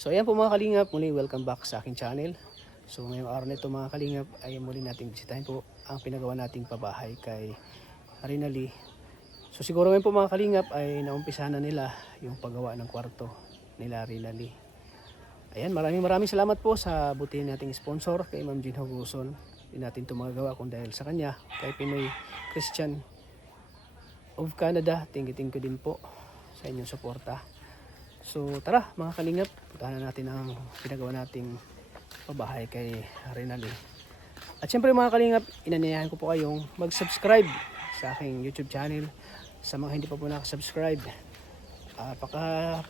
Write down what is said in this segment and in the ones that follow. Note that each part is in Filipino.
So ayan po mga kalingap, muli welcome back sa aking channel. So ngayong araw na ito mga kalingap ay muli natin bisitahin po ang pinagawa nating pabahay kay Rinally. So siguro ngayon po mga kalingap ay naumpisahan na nila yung paggawa ng kwarto nila Rinally. Ayan, maraming salamat po sa buti nating sponsor kay Ma'am Jean Huguson. Hindi natin ito magagawa kung dahil sa kanya, kay Pinoy Christian of Canada. Thank you din po sa inyong suporta. So tara mga kalingap, puntahan na natin ang pinagawa nating pabahay kay Rinally. At syempre mga kalingap, inanyayahan ko po kayong mag-subscribe sa aking YouTube channel. Sa mga hindi pa po nakasubscribe,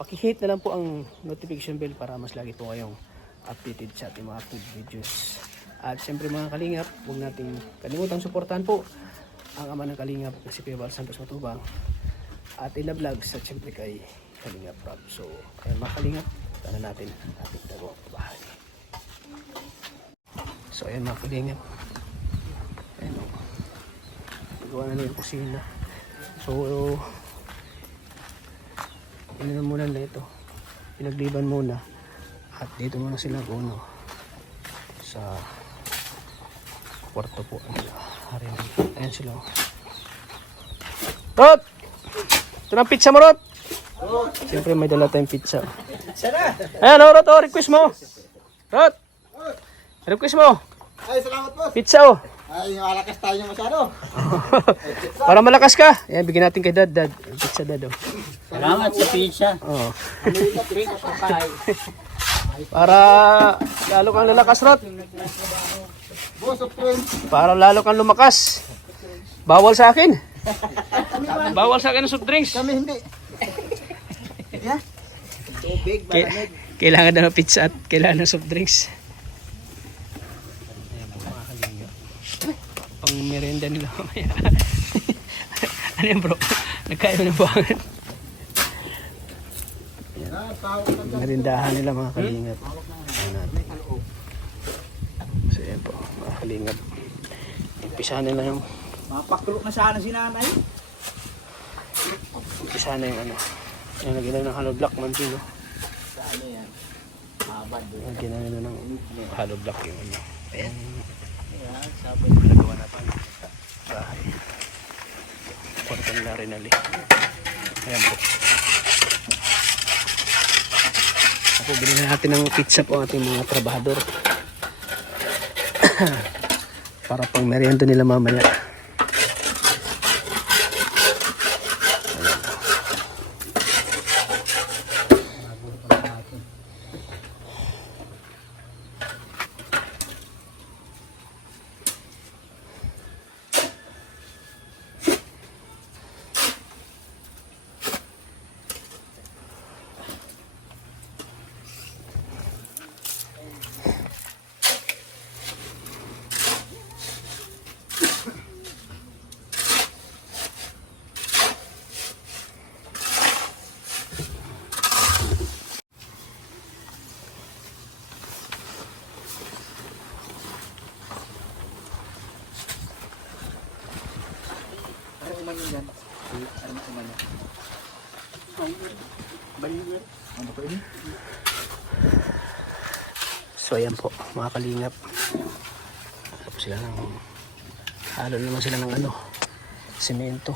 pakihit na lang po ang notification bell para mas lagi po kayong updated sa ating mga food videos. At syempre mga kalingap, huwag nating kalimutang suportahan po ang ama ng kalingap na si Kuya Val Santos Matubang at Ina Vlogs at syempre kay Kalingap Rob. So, kaya mga kalingap, tana natin ating dagawang pabahay. So, ayan mga kalingap. Ayan o. Nagawa na yung kusina. So, ininom muna na ito. Pinagliban muna. At dito muna sila guno sa kwarto po. Ayan sila o. Rod! Ito na pizza mo, Rod! Siyempre may dala tayong pizza. Ayan o, Rod, request mo. Rod, request mo. Ay, salamat po. Pizza o. Ay, malakas tayo masyado. Para malakas ka. Ayan, bigyan natin kay Dad. Pizza Dad o. Salamat sa pizza. Oh. Para lalo kang lalakas, Rod. Boss of friends. Para lalo kang lumakas. Bawal sa akin. Bawal sa akin ng soft drinks. Kami hindi. Yeah. Tubig, malamig. Kailangan na ng pizza at kailangan ng soft drinks. Pang merienda nila mamaya. Ano yan bro? Nagkain mo ng buwangan. Merindahan nila mga kalingap. So yan po mga kalingap. Umpisahan nila yung Mapakulok na sana si nanay. umpisahan na yung ano. Yung lagyan na ng hollow block man dito. Sa ano yan? Habad doon. Lagyan na nila ng hollow block yung ano. Ayan. Yan, sabi. Nagawa na pa sa bahay. Kwarto nila Rinally. Ayan po. Ako, bilhin natin ng pizza po ang ating mga trabahador. Para pang merienda nila mamaya. Ano umanin yan? Ano umanin? Baligyan. Ano pa yun? So ayan po mga kalingap. Tapos sila ng halo naman sila ng ano, semento.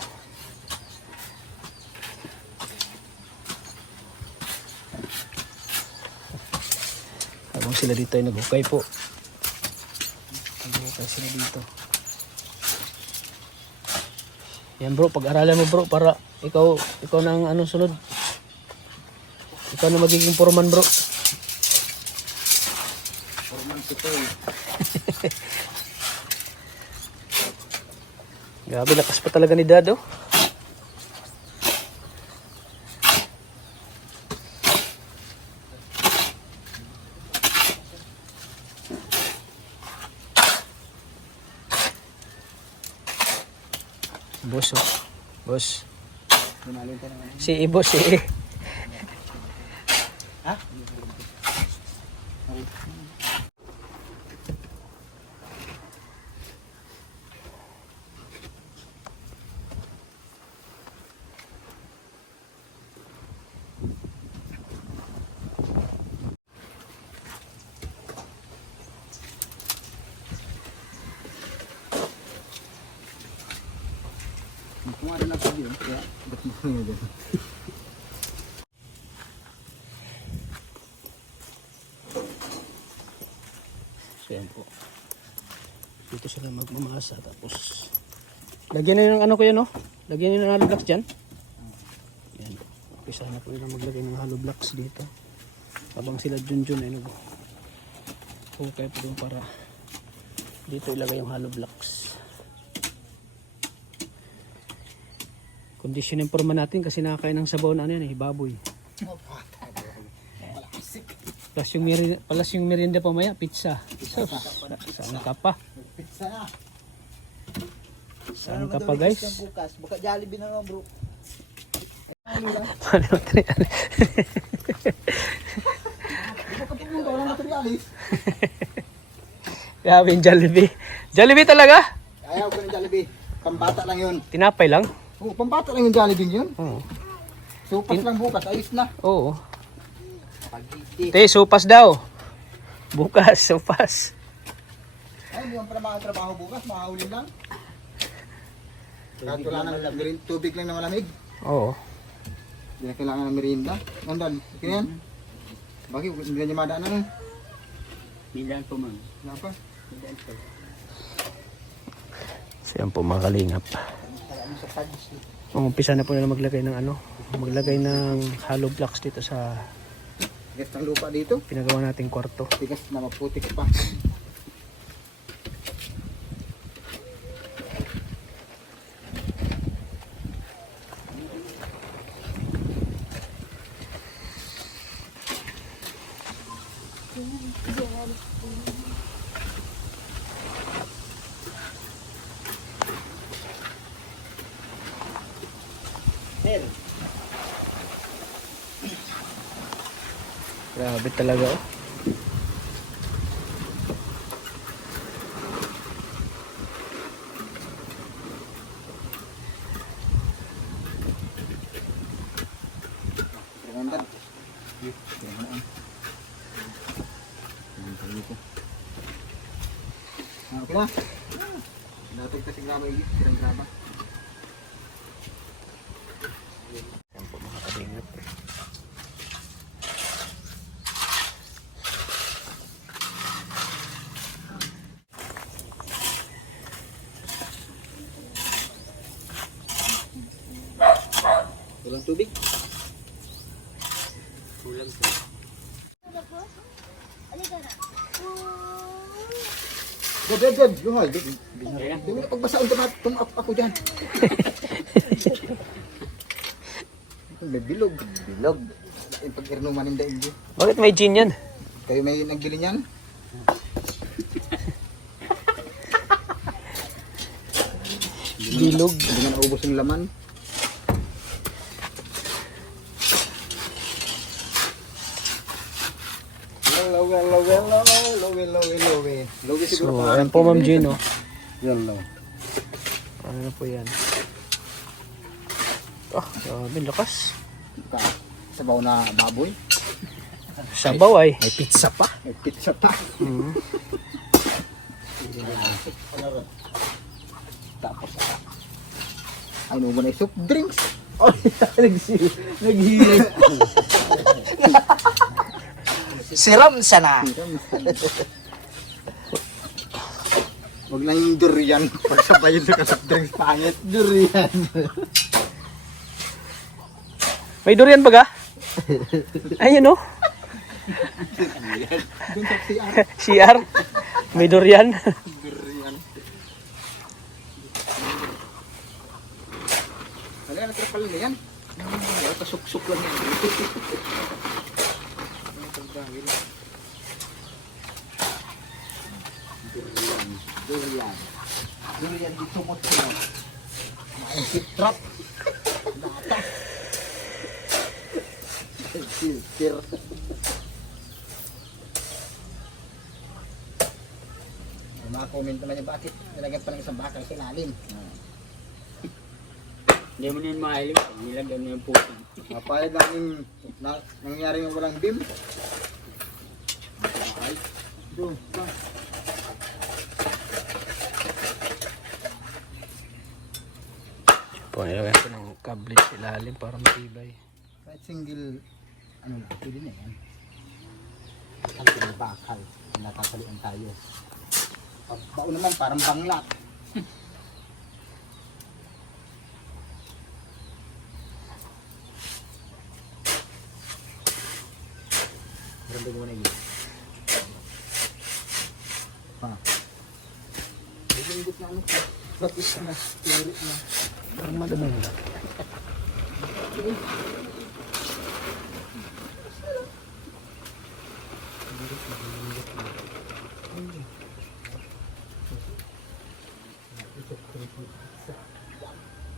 Habang sila dito ay naghukay po. Naghukay sila dito. Yan bro, pag-aralan mo bro para ikaw nang ano sunod. Ikaw na magiging foreman bro. Forman sito eh. Grabe, lakas pa talaga ni Dad oh. Boss oh. Boss. Lumalong ka naman. Si Boss eh. Ha? nga rin ako yun. Kaya, ba't mo nga yun? So yan po. Dito sila magmamasa tapos lagyan na ng ano ko yan, no? Lagyan na ng hollow blocks dyan. Yan. Umpisa na po nila maglagay ng hollow blocks dito. Habang sila Junjun ay hukay po doon para dito ilagay yung hollow blocks. Conditioning forma natin kasi nakakain ng sabaw na ano yan, baboy. Plus yung merienda pa maya, pizza. So, saan ka pa? Pizza na. Saan ka pa guys? Bukas. Baka Jollibee na naman bro. Baka pumunta, walang materialis. Grabe yung Jollibee. Jollibee talaga? Ayaw ko ng Jollibee. Pambata lang yun. Tinapay lang? Oo, pambata lang yung Jollibee yun. Oo. Supas lang bukas, ayos na. Oo. Pag-ibig. Te, supas daw. Bukas, supas. Ay, hindi man pala makatrabaho bukas, makahuli lang. Kahit wala nang tubig lang na malamig. Oo. Hindi na kailangan ng merienda. Nandan, okay na yan? Bakit? Hindi na niya madaan na. Mindan po man. Wala pa. So yan po mga kalingap. Ano sa pads. Umpisa na po nila maglagay ng maglagay ng hollow blocks dito sa Tigas ng lupa dito. pinagawa nating kwarto. Tigas na maputik pa. Grabe talaga oh. Nandan. Okay na. Natog kasi graba igit. Kirang graba. Yan po mga kalingap. Walang tubig. Kulang po. Gab. Luhay. Hindi mo na pagbasaon tumak ako dyan. May bilog. Bilog. Pag irnuman hindi hindi. Bakit may gin yan? Kayo may nagbili niyan? Bilog. Hindi nga naubos yung laman. Lowe So, siguro ayan po Ma'am Jean oh. Yan lang. Ano na po yan? Ah, grabe lakas. Sabaw na baboy. Sabaw ay. May pizza pa. May pizza pa. Tapos ano ba na yung soft drinks? Oh, naghihilay. Siram sana. Huwag lang yung durian. Pagsabayin sa soft drinks pangit. Durian. May durian ba ga? Ayun oh. Doon sa CR. CR. May durian. Durian. Ano yan? Natrapal na yan. Pasuk-suk lang yan. Durian. Durian dito mo ito. Maingkit trap. Data. Filter. Mga comment naman yung bakit nilagyan pa ng isang bakal sa ilalim. Hindi mo na mahilig. Nilagyan mo yung puso. Mapayag lang yung nangyari yung walang beam. Ay, doon. po, nilagyan ko ng kable sa ilalim para matibay. Kahit single, ano lang, pwede na yan. Ang pinabakal, natatalian tayo. Pagbao naman, parang banglat. Marami mo na yun. Pa. Biginggot na ano pa. Batis na, spirit na. Parang madami na.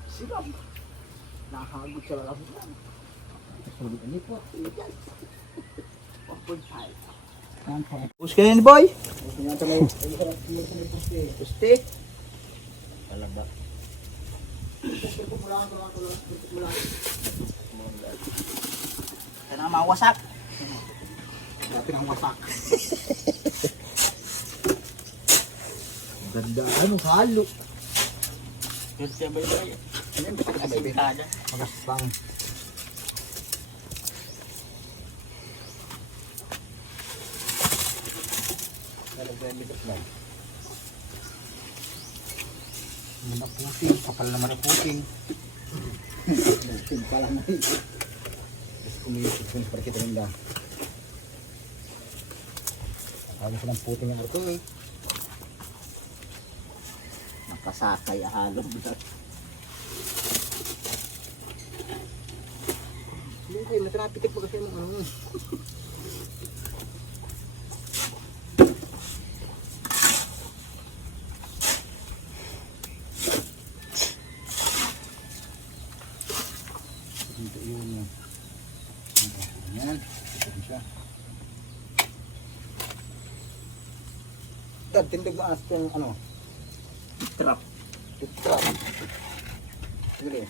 Siram. Nakahagot sa lalaki yan. Sulit na po. Push ka yun, boy. Puste. Talaga. Kaya na mawasak. Dati nang wasak. Ganda, ano, halo. Yan siya bay-bay. Kasintada. Magasbang. Naman ang puting, kapal naman ang puting. Puting pala na eh. Tapos kumilisip ko para kita nila. Akala ko ng puting ang arko eh. Nakasakay ahalo. Hindi kayo, natarapitik mo kasi ng ano. Dito yun. Ayan. Ito siya. Dad, tindig maas yung ano. Trap. Trap. Sige.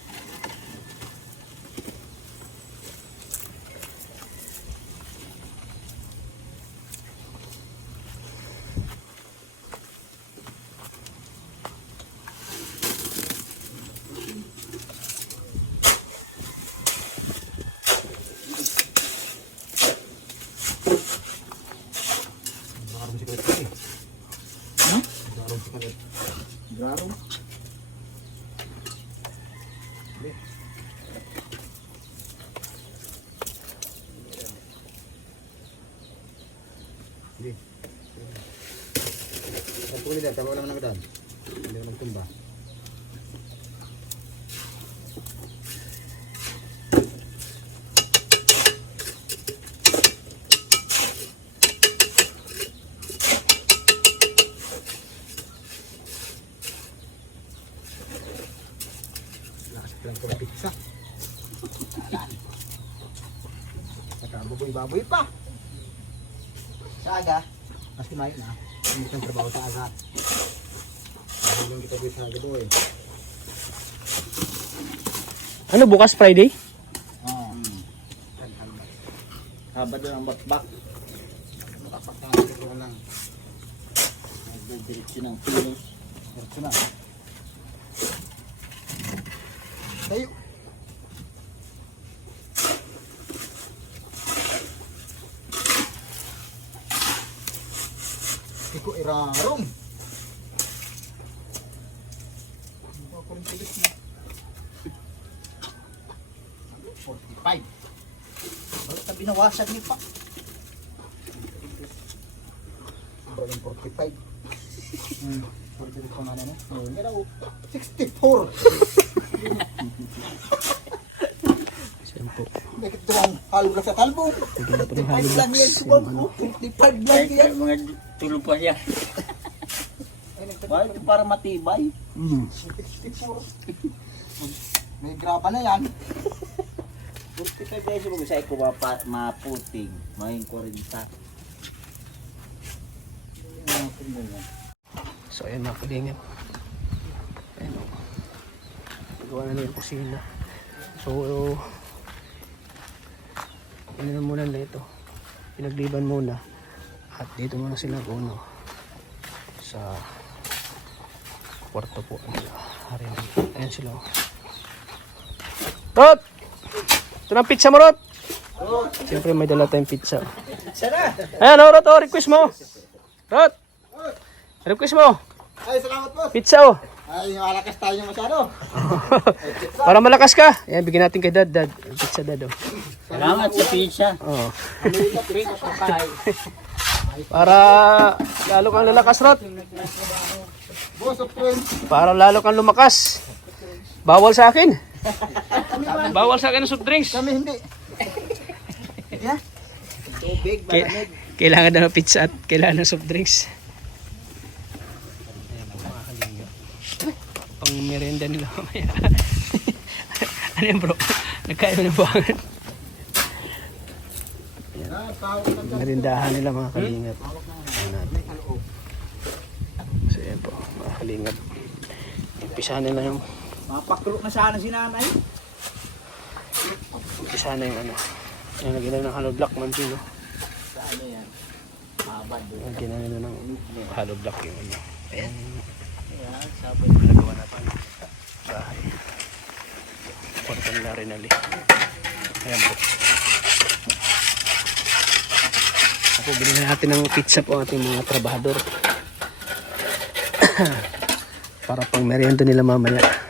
Graro. Sige. Patuloy dyan, tabaw lang ng daan. Hindi na magtumba. Lang ko pizza. Nakababoy-baboy pa. Sa aga. Mas kumain na. Hindi kang trabaho sa aga. Hindi kita buhay sa aga doon eh. Ano bukas Friday? Haba doon ang bakbak. Makapagtangan ko lang. Nagdidiretso ng kilos. Diretso na. Tayo. Iko irarong. Ako rin pilit na. 45. Ba't na binawasan niyo pa? Sobrang 45. 45 pa nga na no? Nga 64. Siyan po. Bakit ito ang halo lang sa talbong? 55 lang yan, subang ko. 55 lang yan. Mga tulog pa siya. Bakit para matibay? 64. May graba na yan. 45 peso kung sa ko maputing. Mahin ko rin sa. So ayan mga kalingap. Ayan o. Nagawa na yung kusina. So ano muna na ito. Pinagliban muna. At dito muna sila uno. Sa kwarto po. Ayan sila. Rod! Ito na ang pizza mo, Rod. Siyempre may dala tayong pizza. Ayan, oh, Rod, oh, request mo. Rod! Request mo. Ay, salamat po. Pizza, oh. Ay, malakas tayo masyado. Para malakas ka. Ayan, bigyan natin kay Dad, Dad. Pizza, Dad, oh. Salamat sa pizza. Oo. Para lalo kang lalakas, Rod. Boss of friends. Para lalo kang lumakas. Bawal sa akin. Bawal sa akin ang soft drinks. Kami hindi. Yeah? Tubig, malamig. Kailangan na ng pizza at kailangan ng soft drinks. Pang merienda nila mamaya. Ano yan, bro? Nagkain mo ng buwangan. Merindahan nila mga kalingap. Ayan natin. So yan po, mga kalingap. Umpisa nila yung Mapakulok na sana si nanay. umpisa na yung ano. Yung lagyan na ng hollow block man din, no? Sa ano yan? Habad doon. Lagyan na nila ng hollow block yung ano. Ayan. Ayan, sabay. Nagawa natin. Bahay. Kwarto nila rin ali. Ayan po. Ako, bilhin natin ng pizza po ang ating mga trabahador. Para pang merienda nila mamaya.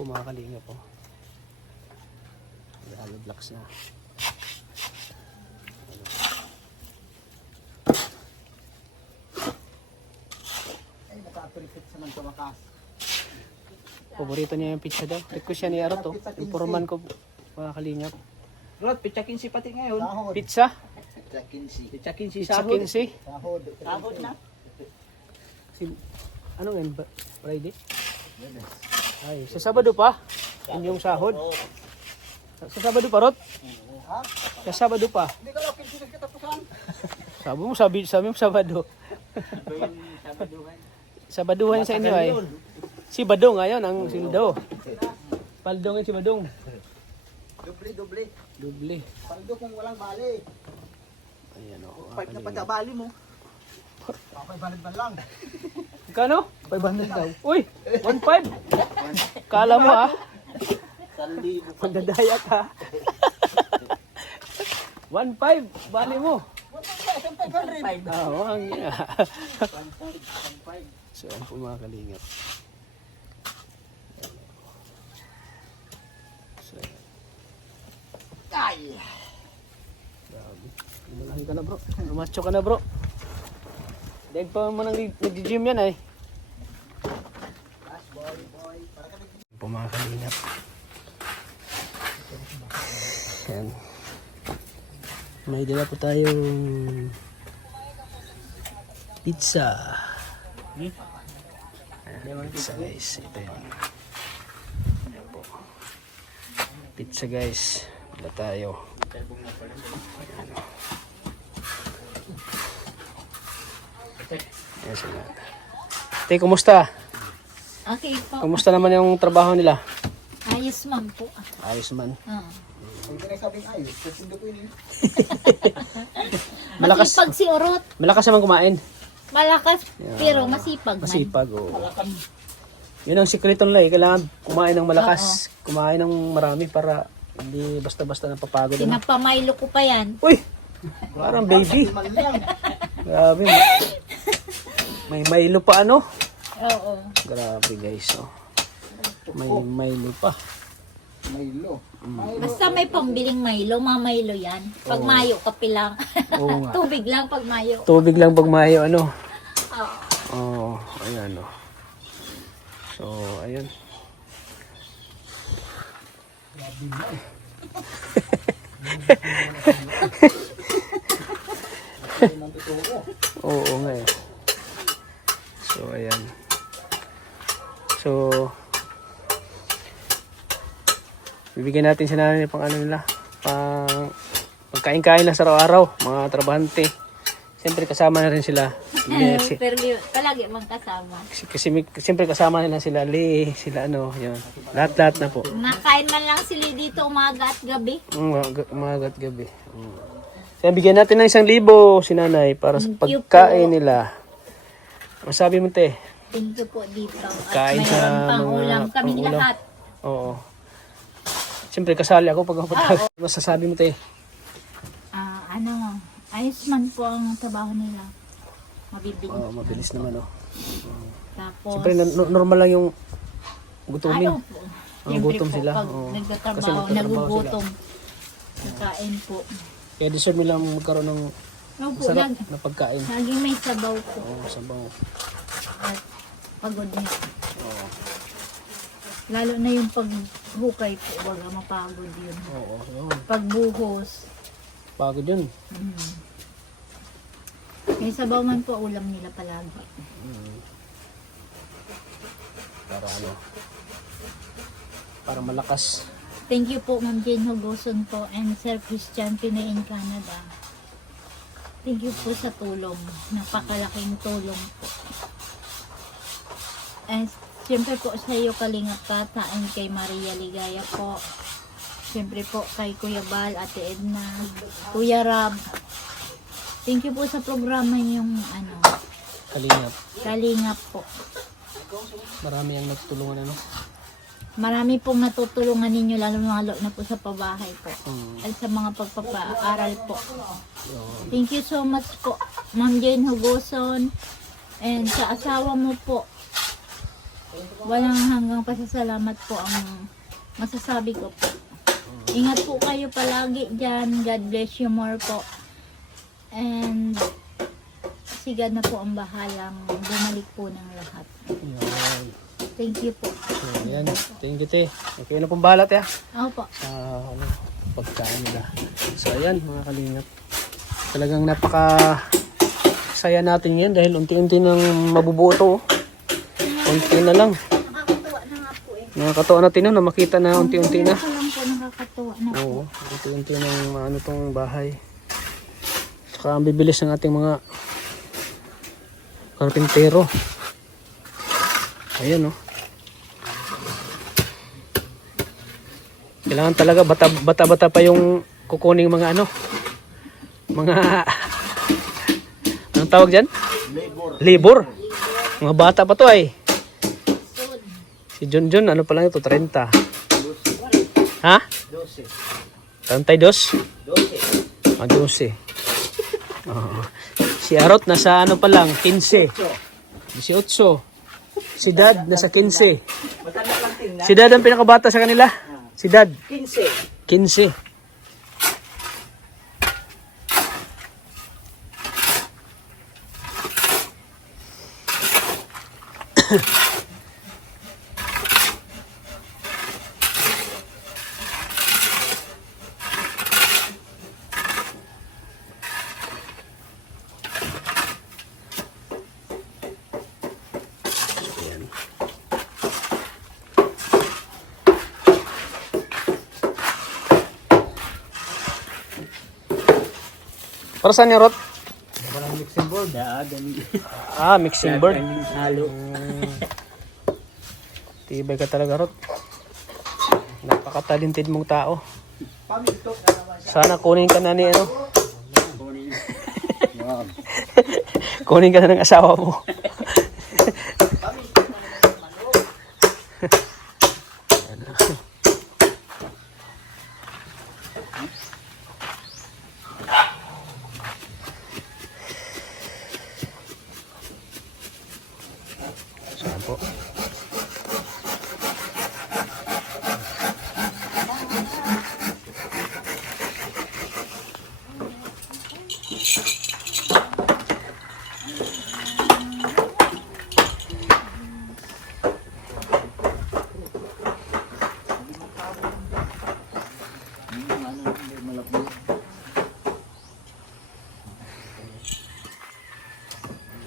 Po mga kalinga po. Hollow blocks na. Ay, naka-appreciate sa mga tumakas. Paborito niya yung pizza daw. Request siya ni Arot to. Imporman ko mga kalingap. Rod, pizza 15 pati ngayon. Sahod. Pizza? Pizza 15. Pizza 15 Pizza sahod. 15. Sahod. Sahod na. Ano ngayon? Friday? Ay, sa Sabado pa? Hindi yung sahod. Sa Sabado pa, Rot? Ha? Sa Sabado pa. Hindi ka lang kinsinig katapusan. Sabi mo Sabado. Sabaduhan sa inyo ay. Si Badong ngayon ang sildo. Paldong si Badong. Doble. Doble. Paldo kung walang bali. Ayan o. Pipe na pagkabali mo. Okay, balid man lang. Kano? 500 daw. Uy! 1.5! Kala mo ah. Sali. Magdadaya ka. 1.5! Bali mo. Oo, ang ina. So, yan po mga kalingap. So, Ay! grabe. Lumalahi ka na bro. Lumacho ka na bro. Dahil pa mo nang nag-gym yan ay. Po mga kalingap. Yan. May dala po tayong pizza. Ayan, pizza guys. Ito yun. Ayan po. Pizza guys. Dala tayo. Ayan. Ayan sila. Te, kumusta? Okay po. Kumusta naman yung trabaho nila? Ayos man po. Ayos man. Kung pinasabing ayos, kasi hindi ko yun. Malakas. Masipag si Orot. Malakas naman kumain. Malakas pero masipag man. Masipag, oo. Yun ang sikreto nila eh. Kailangan kumain ng malakas. Kumain ng marami para hindi basta-basta napapagod. Ano? Pinapamaylo ko pa yan. Uy! Parang baby. Grabe. May Milo pa ano? Oo. Grabe guys. Oh. May Milo pa. Milo. Basta may pambiling Milo, mamaylo yan. Pag mayo, kape lang. Oo nga. Tubig lang pag mayo. Tubig lang pag mayo ano. Oo. Oo. Ayan o. So, ayan. Oo nga eh. Bibigyan natin si nanay pang ano nila, pang pagkain-kain lang sa araw-araw, mga trabahante. Siyempre kasama na rin sila. Pero palagi mang kasama. Siyempre kasama nila sila Lee, sila ano, yun. Lahat-lahat na po. Nakain man lang sila dito umaga at gabi. Umaga at gabi. Kaya bigyan natin ng 1,000 si nanay para sa Thank you pagkain po. nila. Masabi mo te? Thank you po dito. At Kain sa mayroon pang mga ulam kami pang-ulam. lahat. Oo. Siyempre kasali ako pag kapatid. Masasabi mo te? Ayos man po ang trabaho nila. Mabibig. Oo, mabilis naman oh. Tapos, Siyempre normal lang yung gutumin. po. Ang gutom po, sila. Pag Oo. Kasi nagtatrabaho, nagtatrabaho nagugutom. Nakain po. Kaya deserve nilang magkaroon ng No po, sarap na pagkain. laging may sabaw po. Oo, sabaw. At pagod nga. Oo. Lalo na yung paghukay po, wala mapagod yun. Oo, yun. Pagbuhos. Pagod yun. May sabaw man po ulam nila palagi. Para ano? Para malakas. Thank you po Ma'am Jane Hugoson po and Sir Christian Pinoy in Canada. Thank you po sa tulong. Napakalaking tulong po. And siyempre po sa iyo Kalingap Kata and kay Maria Ligaya po. Siyempre po kay Kuya Bal, Ate Edna, Kuya Rab. Thank you po sa programa niyong Kalingap. Kalingap po. Marami ang natutulungan ano. Marami pong natutulungan ninyo lalo na po sa pabahay po. Mm. At sa mga pagpapaaral po. Thank you so much po Ma'am Jane Hugoson and sa asawa mo po. Walang hanggang pasasalamat po ang masasabi ko po. Ingat po kayo palagi dyan. God bless you more po. And si God na po ang bahalang bumalik po ng lahat. Yan. Thank you po. Yan. Thank you te. Okay na pong bahala te ha. Ako po. Sa ano, pagkain nila. So ayan mga kalingap. Talagang napaka saya natin ngayon dahil unti-unti nang mabubuo to. Unti na lang. Nakakatuwa na nga po eh. Nakakatawa natin na makita na unti-unti na. Ito lang po nakakatuwa na po. Oo, unti-unti nang maano tong bahay. Saka ang bibilis ng ating mga karpintero. Ayan oh. Kailangan talaga bata-bata pa yung kukuning mga ano. Mga anong tawag dyan? Labor. Mga bata pa to ay. Si Junjun, ano pa lang ito? 30. Ha? 12. 32? 12. 12. Oo. Si Arot nasa ano pa lang? 15. 18. Si Dad nasa 15. Matanda lang tingnan. Si Dad ang pinakabata sa kanila. Si Dad. 15. 15. Para saan yung Rot? Walang mixing board. Dami. Mixing board. Halo. Tibay ka talaga, Rot. Napaka-talented mong tao. Paminto na naman siya. Sana kunin ka na ni ano. Wow. Kunin ka na ng asawa mo. Saan po?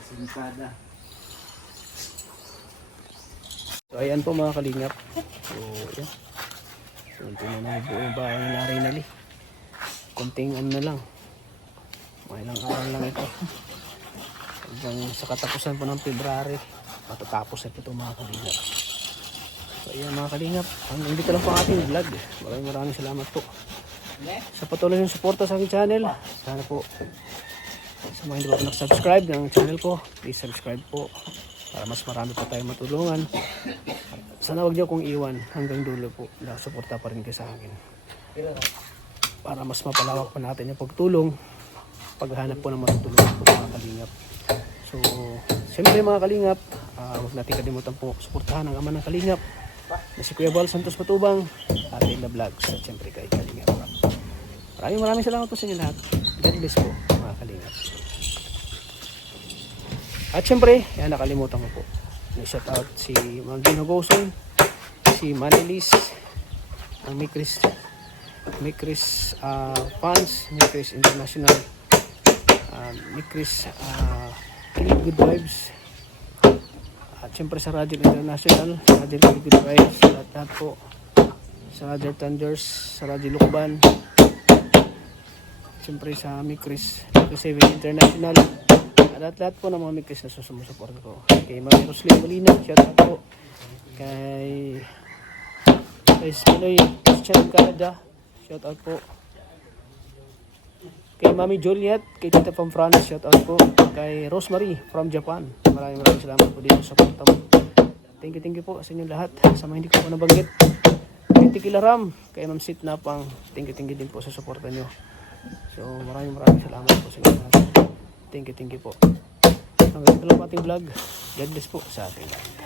Sinisada. So ayan po mga kalingap. So ayan. So, ito na buo yung bahay ni Rinaldi. Konting ano na lang. Mga ilang araw lang ito. Hanggang sa katapusan po ng February, matatapos na po ito mga kalingap. So ayan mga kalingap, hanggang dito lang po ang ating vlog. Maraming salamat po sa patuloy ng suporta sa aking channel. Sana po sa mga hindi pa po nakasubscribe ng channel ko, please subscribe po para mas marami po tayong matulungan. Sana huwag niyo kong iwan hanggang dulo po. Suporta pa rin kayo sa akin para mas mapalawak pa natin yung pagtulong, paghahanap po ng matutulungan po mga kalingap. So siyempre mga kalingap, huwag natin kalimutan po suportahan ang ama ng kalingap na si Kuya Bal Santos Matubang, Ate La Vlogs, at siyempre kay Kalingap. Maraming salamat po sa inyo lahat. God bless po mga kalingap. At siyempre, yan, nakalimutan ko po. Shout out si Ma'am Gino Goson, si Manilis, ang Mikris fans, Mikris International, Mikris Good Vibes, at siyempre sa Radyo International, Radyo Good Vibes, lahat po sa Radyo Thunders, sa Radyo Lukban, siyempre sa Mikris 7 International, at lahat po ng mga Mikris na sumusuporta ko. Kay Mami Roslyn Molina, shout out po. Kay Spinoy Christian Canada, shout out po. Kay Mami Juliet, kay Tita from France, shout out po. Kay Rosemary from Japan, maraming salamat po dito sa suporta mo. Thank you po sa inyo lahat. Sa mga hindi ko po nabanggit, kay Tiki Laram, kay Ma'am Sit Napang, thank you din po sa suporta nyo. So maraming salamat po sa inyo lahat. Thank you po. Hanggang dito lang po ating vlog. God bless po sa ating lahat.